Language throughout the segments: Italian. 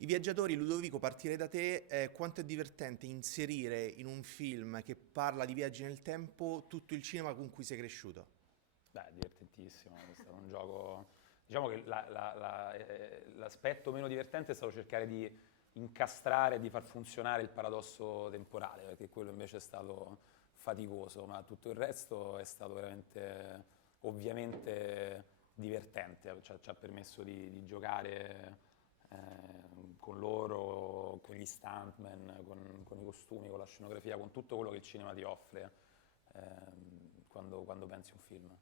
I viaggiatori, Ludovico, partire da te, quanto è divertente inserire in un film che parla di viaggi nel tempo tutto il cinema con cui sei cresciuto? Beh, divertentissimo, è stato un gioco. Diciamo che l'aspetto meno divertente è stato cercare di incastrare, di far funzionare il paradosso temporale, perché quello invece è stato faticoso, ma tutto il resto è stato veramente, ovviamente, divertente, ci ha permesso di giocare con loro, con gli stuntman, con i costumi, con la scenografia, con tutto quello che il cinema ti offre quando pensi a un film.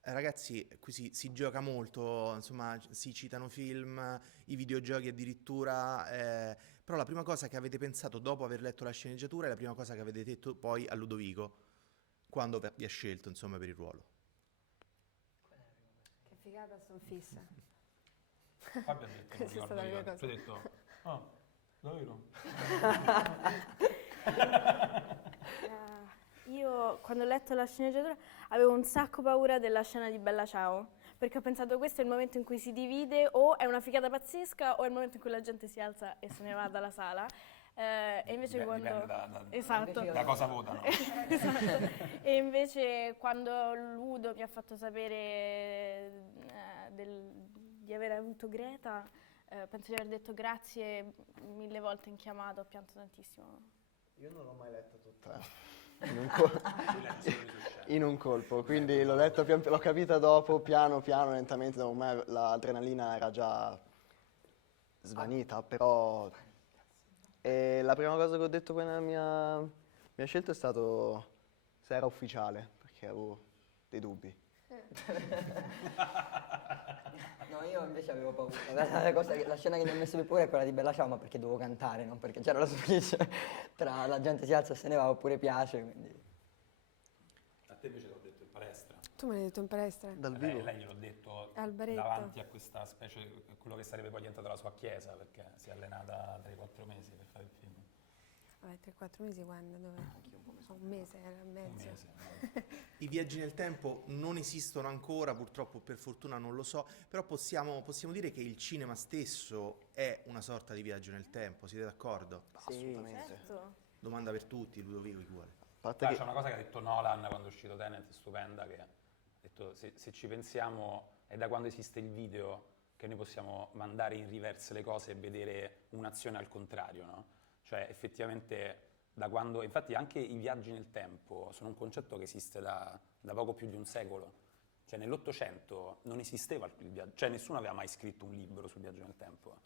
Ragazzi, qui si gioca molto, insomma, si citano film, i videogiochi addirittura, però la prima cosa che avete pensato dopo aver letto la sceneggiatura è la prima cosa che avete detto poi a Ludovico, quando vi ha scelto, insomma, per il ruolo. Che figata, son fissa. Fabio ha detto, non Questa è stata la mia ricordo, cosa. tu hai detto, ah, davvero? Io quando ho letto la sceneggiatura avevo un sacco paura della scena di Bella Ciao, perché ho pensato questo è il momento in cui si divide, o è una figata pazzesca o è il momento in cui la gente si alza e se ne va dalla sala. E invece quando... Dipende Esatto. da cosa votano. Esatto. E invece quando Ludo mi ha fatto sapere di aver avuto Greta, penso di aver detto grazie 1000 volte in chiamata, ho pianto tantissimo. Io non l'ho mai letta tutta in un colpo, quindi l'ho letta l'ho capita dopo, piano piano, lentamente, dopo me l'adrenalina era già svanita, però e la prima cosa che ho detto poi nella mia scelta è stato se era ufficiale, perché avevo dei dubbi. No, io invece avevo paura. La scena che mi ha messo più paura è quella di Bella Ciao, ma perché dovevo cantare, non perché c'era la switch tra la gente si alza e se ne va oppure piace, quindi... A te invece te l'ho detto in palestra. Tu me l'hai detto in palestra? Dal vivo. Lei gliel'ho detto Al baretto. davanti a questa specie, quello che sarebbe poi diventato la sua chiesa, perché si è allenata 3-4 mesi per fare il film. Vabbè, 3-4 mesi quando? Dove? Un mese, era e Un mezzo. mese. I viaggi nel tempo non esistono ancora, purtroppo, per fortuna non lo so, però possiamo dire che il cinema stesso è una sorta di viaggio nel tempo, siete d'accordo? Assolutamente. Certo. Domanda per tutti, Ludovico, chi vuole? A parte C'è che una cosa che ha detto Nolan quando è uscito Tenet, stupenda, che ha detto se ci pensiamo è da quando esiste il video che noi possiamo mandare in reverse le cose e vedere un'azione al contrario, no? Cioè effettivamente da quando, infatti anche i viaggi nel tempo sono un concetto che esiste da poco più di un secolo. Cioè nell'Ottocento non esisteva il viaggio, cioè nessuno aveva mai scritto un libro sul viaggio nel tempo.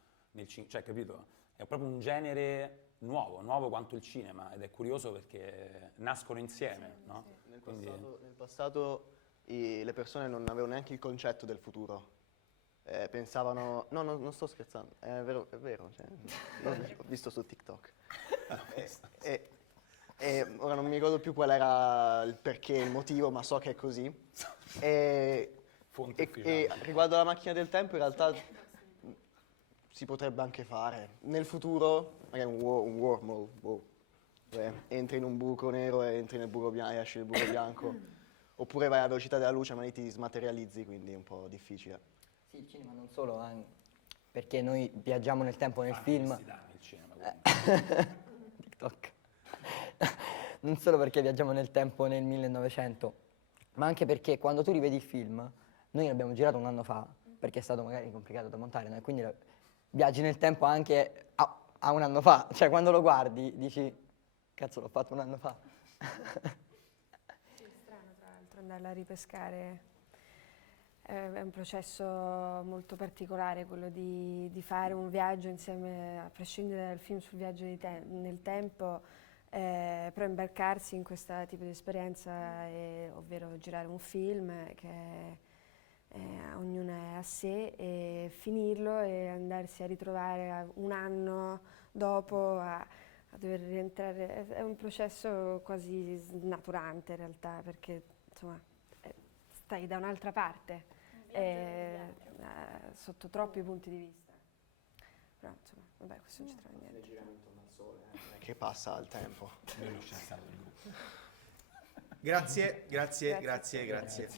Cioè, capito? È proprio un genere nuovo quanto il cinema, ed è curioso perché nascono insieme, no? nel passato le persone non avevano neanche il concetto del futuro. Pensavano, no, non sto scherzando, è vero, cioè, l'ho visto su TikTok. E ora non mi ricordo più qual era il perché, il motivo, ma so che è così. Fonte E ufficiale. riguardo alla macchina del tempo, in realtà si potrebbe anche fare. Nel futuro, magari un wormhole, entri in un buco nero e entri nel buco bianco e esci nel buco bianco. Oppure vai alla velocità della luce, ma lì ti smaterializzi, quindi è un po' difficile. Sì, il cinema non solo, perché noi viaggiamo nel tempo nel film. Questi danni il cinema, quindi. TikTok. Non solo perché viaggiamo nel tempo nel 1900, ma anche perché quando tu rivedi il film, noi l'abbiamo girato un anno fa, perché è stato magari complicato da montare, no? E quindi viaggi nel tempo anche a un anno fa, cioè quando lo guardi dici, cazzo l'ho fatto un anno fa. È strano tra l'altro andarla a ripescare, è un processo molto particolare quello di fare un viaggio insieme, a prescindere dal film sul viaggio nel tempo, però imbarcarsi in questo tipo di esperienza, ovvero girare un film che ognuno è a sé e finirlo e andarsi a ritrovare un anno dopo a dover rientrare, è un processo quasi snaturante in realtà, perché insomma stai da un'altra parte sotto troppi punti di vista, però insomma vabbè, questo non ci trova niente. Giriamo intorno al sole, non è che passa il tempo. Lui è lo scienziato del gruppo. Grazie. Grazie.